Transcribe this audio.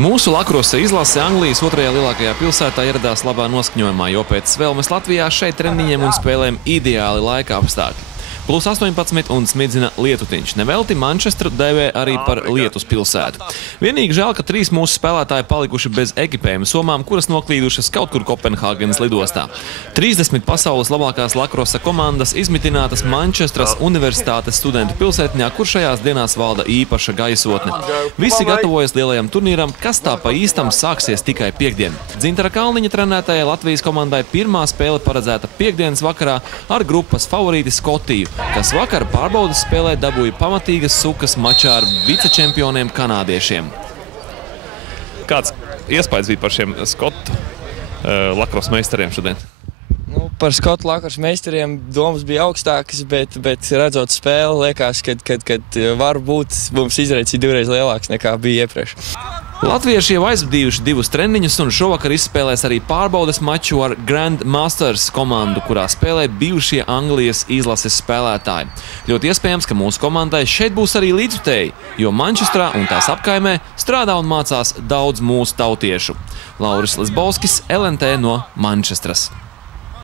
Mūsu lakrosa izlase Anglijas otrajā lielākajā pilsētā ieradās labā noskaņojumā, jo pēc vēlmes Latvijā šeit treniņiem un spēlēm ideāli laika apstākļi. Plus 18 un smidzina lietutiņš. Nevelti Manchesteru dēvē arī par lietus pilsētu. Vienīgi žēl, ka 3 mūsu spēlētāji palikuši bez ekipējuma somām, kuras noklīdušas kaut kur Kopenhāgenas lidostā. 30 pasaules labākās lakrosa komandas izmitinātas Manchesteras Universitātes studentu pilsētņā, kur šajās dienās valda īpaša gaisotne. Visi gatavojas lielajam turnīram, kas tā pa īstam sāksies tikai piektdien. Dzintara Kalniņa trenētajai Latvijas komandai pirmā spēle paredzēta piektdienas vakarā ar grupas favorīti Skotiju, kas vakar pārbaudas spēlē dabūja pamatīgas sukas mačā ar vicečempioniem kanādiešiem. Kāds iespējas bija par šiem skotu lakros meistariem šodien? Par skotu lakros meistariem domas bija augstākas, bet redzot spēli, liekas, ka varbūt mums izredzes ir 2 reizes lielāks nekā bija iepriekš. Latvieši jau aizvadījuši 2 treniņus un šovakar izspēlēs arī pārbaudes maču ar Grand Masters komandu, kurā spēlē bijušie Anglijas izlases spēlētāji. Ļoti iespējams, ka mūsu komandai šeit būs arī līdzutēji, jo Manchesterā un tās apkaimē strādā un mācās daudz mūsu tautiešu. Lauris Lisbovskis, LNT no Manchesteras.